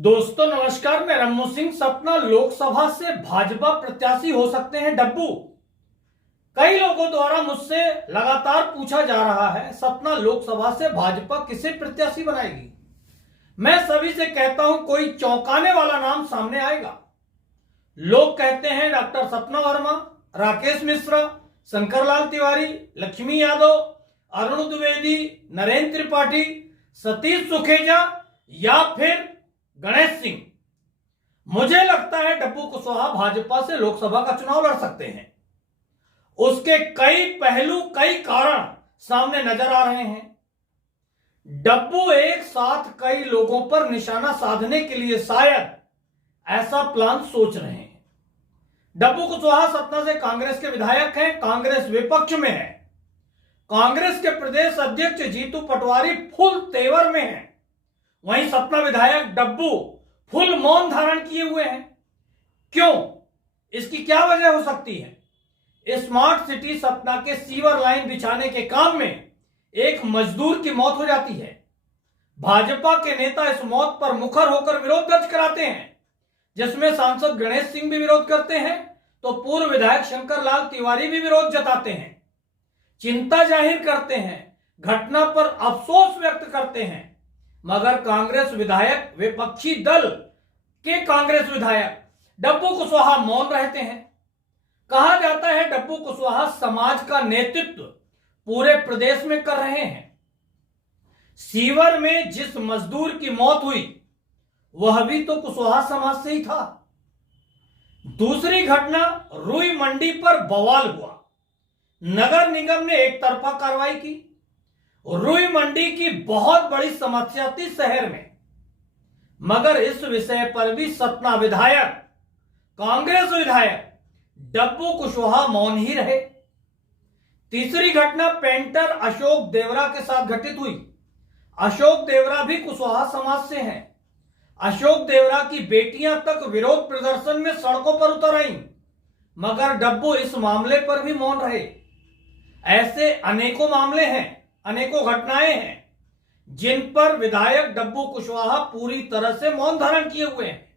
दोस्तों नमस्कार, मैं रमू सिंह। सतना लोकसभा से भाजपा प्रत्याशी हो सकते हैं डब्बू। कई लोगों द्वारा मुझसे लगातार पूछा जा रहा है, सतना लोकसभा से भाजपा किसे प्रत्याशी बनाएगी। मैं सभी से कहता हूं, कोई चौंकाने वाला नाम सामने आएगा। लोग कहते हैं डॉक्टर सपना वर्मा, राकेश मिश्रा, शंकरलाल तिवारी, लक्ष्मी यादव, अरुण द्विवेदी, नरेंद्र त्रिपाठी, सतीश सुखेजा या फिर गणेश सिंह। मुझे लगता है डब्बू कुशवाहा भाजपा से लोकसभा का चुनाव लड़ सकते हैं। उसके कई पहलू, कई कारण सामने नजर आ रहे हैं। डब्बू एक साथ कई लोगों पर निशाना साधने के लिए शायद ऐसा प्लान सोच रहे हैं। डब्बू कुशवाहा सतना से कांग्रेस के विधायक हैं, कांग्रेस विपक्ष में है। कांग्रेस के प्रदेश अध्यक्ष जीतू पटवारी फुल तेवर में हैं। वहीं सपना विधायक डब्बू फुल मौन धारण किए हुए हैं। क्यों? इसकी क्या वजह हो सकती है? स्मार्ट सिटी सपना के सीवर लाइन बिछाने के काम में एक मजदूर की मौत हो जाती है। भाजपा के नेता इस मौत पर मुखर होकर विरोध दर्ज कराते हैं, जिसमें सांसद गणेश सिंह भी विरोध करते हैं तो पूर्व विधायक शंकरलाल तिवारी भी विरोध जताते हैं, चिंता जाहिर करते हैं, घटना पर अफसोस व्यक्त करते हैं। मगर कांग्रेस विधायक, विपक्षी दल के कांग्रेस विधायक डब्बू कुशवाहा मौन रहते हैं। कहा जाता है डब्बू कुशवाहा समाज का नेतृत्व पूरे प्रदेश में कर रहे हैं। सीवर में जिस मजदूर की मौत हुई वह भी तो कुशवाहा समाज से ही था। दूसरी घटना, रुई मंडी पर बवाल हुआ। नगर निगम ने एक तरफा कार्रवाई की। रुई मंडी की बहुत बड़ी समस्या थी शहर में, मगर इस विषय पर भी सतना विधायक, कांग्रेस विधायक डब्बू कुशवाहा मौन ही रहे। तीसरी घटना पेंटर अशोक देवरा के साथ घटित हुई। अशोक देवरा भी कुशवाहा समाज से हैं। अशोक देवरा की बेटियां तक विरोध प्रदर्शन में सड़कों पर उतर आईं, मगर डब्बू इस मामले पर भी मौन रहे। ऐसे अनेकों मामले हैं, अनेकों घटनाएं हैं जिन पर विधायक डब्बू कुशवाहा पूरी तरह से मौन धारण किए हुए हैं।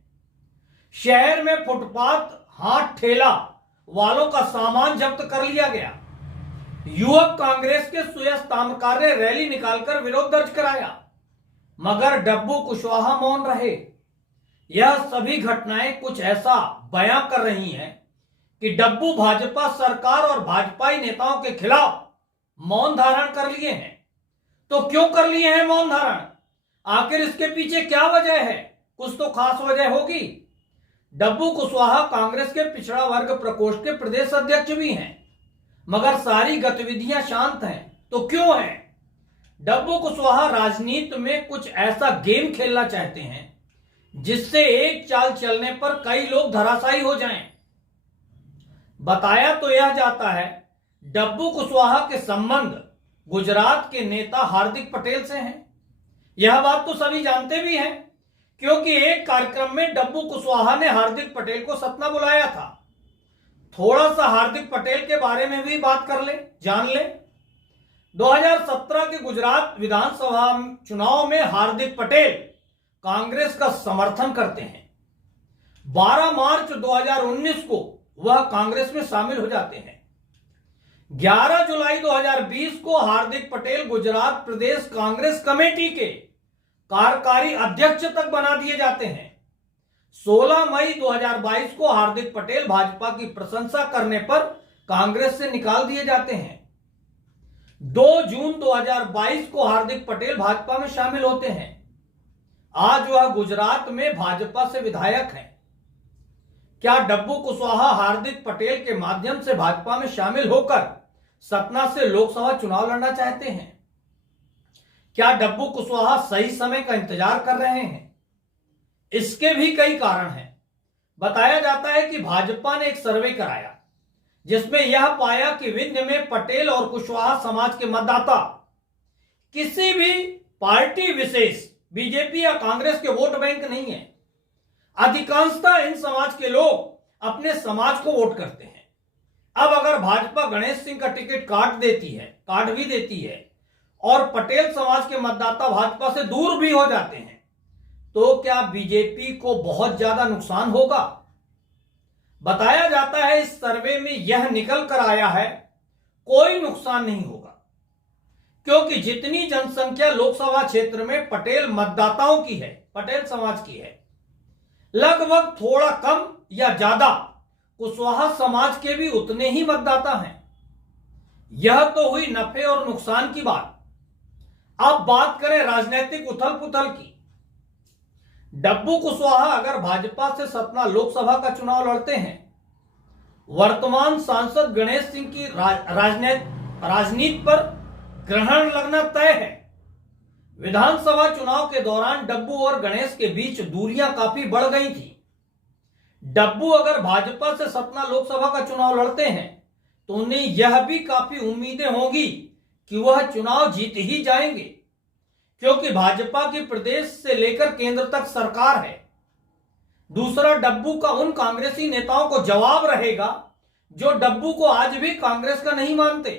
शहर में फुटपाथ, हाथ ठेला वालों का सामान जब्त कर लिया गया। युवक कांग्रेस के सुयश ताम्रकार ने रैली निकालकर विरोध दर्ज कराया, मगर डब्बू कुशवाहा मौन रहे। यह सभी घटनाएं कुछ ऐसा बयां कर रही हैं कि डब्बू भाजपा सरकार और भाजपाई नेताओं के खिलाफ मौन धारण कर लिए हैं। तो क्यों कर लिए हैं मौन धारण? आखिर इसके पीछे क्या वजह है? कुछ तो खास वजह होगी। डब्बू कुशवाहा कांग्रेस के पिछड़ा वर्ग प्रकोष्ठ के प्रदेश अध्यक्ष भी हैं, मगर सारी गतिविधियां शांत हैं। तो क्यों है? डब्बू कुशवाहा राजनीति में कुछ ऐसा गेम खेलना चाहते हैं जिससे एक चाल चलने पर कई लोग धराशायी हो जाएं। बताया तो यह जाता है डब्बू कुशवाहा के संबंध गुजरात के नेता हार्दिक पटेल से हैं। यह बात तो सभी जानते भी हैं, क्योंकि एक कार्यक्रम में डब्बू कुशवाहा ने हार्दिक पटेल को सतना बुलाया था। थोड़ा सा हार्दिक पटेल के बारे में भी बात कर ले, जान ले। 2017 के गुजरात विधानसभा चुनाव में हार्दिक पटेल कांग्रेस का समर्थन करते हैं। 12 मार्च 2019 को वह कांग्रेस में शामिल हो जाते हैं। 11 जुलाई 2020 को हार्दिक पटेल गुजरात प्रदेश कांग्रेस कमेटी के कार्यकारी अध्यक्ष तक बना दिए जाते हैं। 16 मई 2022 को हार्दिक पटेल भाजपा की प्रशंसा करने पर कांग्रेस से निकाल दिए जाते हैं। 2 जून 2022 को हार्दिक पटेल भाजपा में शामिल होते हैं। आज वह गुजरात में भाजपा से विधायक हैं। क्या डब्बू कुशवाहा हार्दिक पटेल के माध्यम से भाजपा में शामिल होकर सतना से लोकसभा चुनाव लड़ना चाहते हैं? क्या डब्बू कुशवाहा सही समय का इंतजार कर रहे हैं? इसके भी कई कारण हैं। बताया जाता है कि भाजपा ने एक सर्वे कराया जिसमें यह पाया कि विंध्य में पटेल और कुशवाहा समाज के मतदाता किसी भी पार्टी विशेष, बीजेपी या कांग्रेस के वोट बैंक नहीं है। अधिकांशतः इन समाज के लोग अपने समाज को वोट करते हैं। अब अगर भाजपा गणेश सिंह का टिकट काट भी देती है और पटेल समाज के मतदाता भाजपा से दूर भी हो जाते हैं, तो क्या बीजेपी को बहुत ज्यादा नुकसान होगा? बताया जाता है इस सर्वे में यह निकल कर आया है कोई नुकसान नहीं होगा, क्योंकि जितनी जनसंख्या लोकसभा क्षेत्र में पटेल मतदाताओं की है, पटेल समाज की है, लगभग थोड़ा कम या ज्यादा कुशवाहा समाज के भी उतने ही मतदाता हैं। यह तो हुई नफे और नुकसान की बात। अब बात करें राजनीतिक उथल पुथल की। डब्बू कुशवाहा अगर भाजपा से सतना लोकसभा का चुनाव लड़ते हैं, वर्तमान सांसद गणेश सिंह की राजनीति पर ग्रहण लगना तय है। विधानसभा चुनाव के दौरान डब्बू और गणेश के बीच दूरियां काफी बढ़ गई थी। डब्बू अगर भाजपा से सतना लोकसभा का चुनाव लड़ते हैं तो उन्हें यह भी काफी उम्मीदें होंगी कि वह चुनाव जीत ही जाएंगे, क्योंकि भाजपा की प्रदेश से लेकर केंद्र तक सरकार है। दूसरा, डब्बू का उन कांग्रेसी नेताओं को जवाब रहेगा जो डब्बू को आज भी कांग्रेस का नहीं मानते।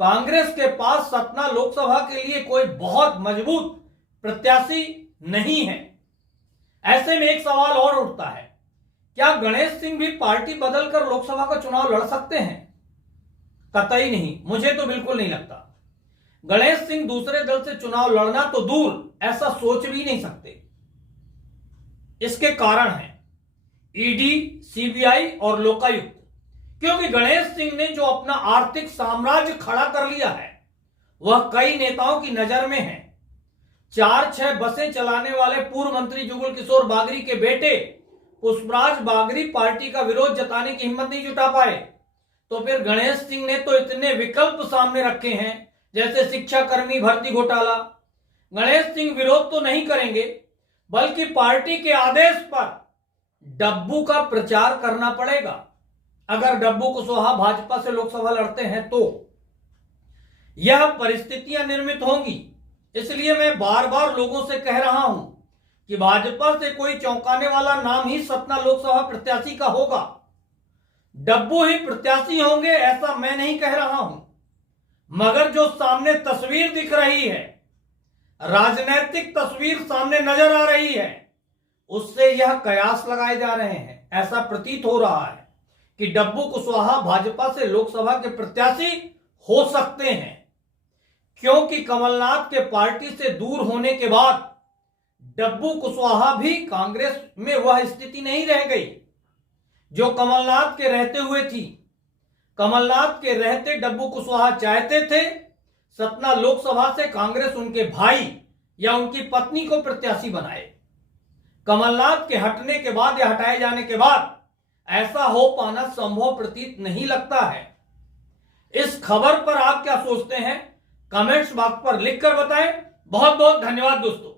कांग्रेस के पास सतना लोकसभा के लिए कोई बहुत मजबूत प्रत्याशी नहीं है। ऐसे में एक सवाल और उठता है, क्या गणेश सिंह भी पार्टी बदलकर लोकसभा का चुनाव लड़ सकते हैं? कतई नहीं, मुझे तो बिल्कुल नहीं लगता। गणेश सिंह दूसरे दल से चुनाव लड़ना तो दूर, ऐसा सोच भी नहीं सकते। इसके कारण है ईडी, सीबीआई और लोकायुक्त, क्योंकि गणेश सिंह ने जो अपना आर्थिक साम्राज्य खड़ा कर लिया है वह कई नेताओं की नजर में है। 4-6 बसें चलाने वाले पूर्व मंत्री जुगल किशोर बागरी के बेटे पुष्पराज बागरी पार्टी का विरोध जताने की हिम्मत नहीं जुटा पाए, तो फिर गणेश सिंह ने तो इतने विकल्प सामने रखे हैं, जैसे शिक्षाकर्मी भर्ती घोटाला। गणेश सिंह विरोध तो नहीं करेंगे, बल्कि पार्टी के आदेश पर डब्बू का प्रचार करना पड़ेगा। अगर डब्बू कुशवाहा भाजपा से लोकसभा लड़ते हैं तो यह परिस्थितियां निर्मित होंगी। इसलिए मैं बार बार लोगों से कह रहा हूं कि भाजपा से कोई चौंकाने वाला नाम ही सतना लोकसभा प्रत्याशी का होगा। डब्बू ही प्रत्याशी होंगे ऐसा मैं नहीं कह रहा हूं, मगर जो सामने तस्वीर दिख रही है, राजनीतिक तस्वीर सामने नजर आ रही है, उससे यह कयास लगाए जा रहे हैं। ऐसा प्रतीत हो रहा है कि डब्बू कुशवाहा भाजपा से लोकसभा के प्रत्याशी हो सकते हैं, क्योंकि कमलनाथ के पार्टी से दूर होने के बाद डब्बू कुशवाहा भी कांग्रेस में वह स्थिति नहीं रह गई जो कमलनाथ के रहते हुए थी। कमलनाथ के रहते डब्बू कुशवाहा चाहते थे सतना लोकसभा से कांग्रेस उनके भाई या उनकी पत्नी को प्रत्याशी बनाए। कमलनाथ के हटने के बाद या हटाए जाने के बाद ऐसा हो पाना संभव प्रतीत नहीं लगता है। इस खबर पर आप क्या सोचते हैं? कमेंट्स बॉक्स पर लिखकर बताएं। बहुत बहुत धन्यवाद दोस्तों।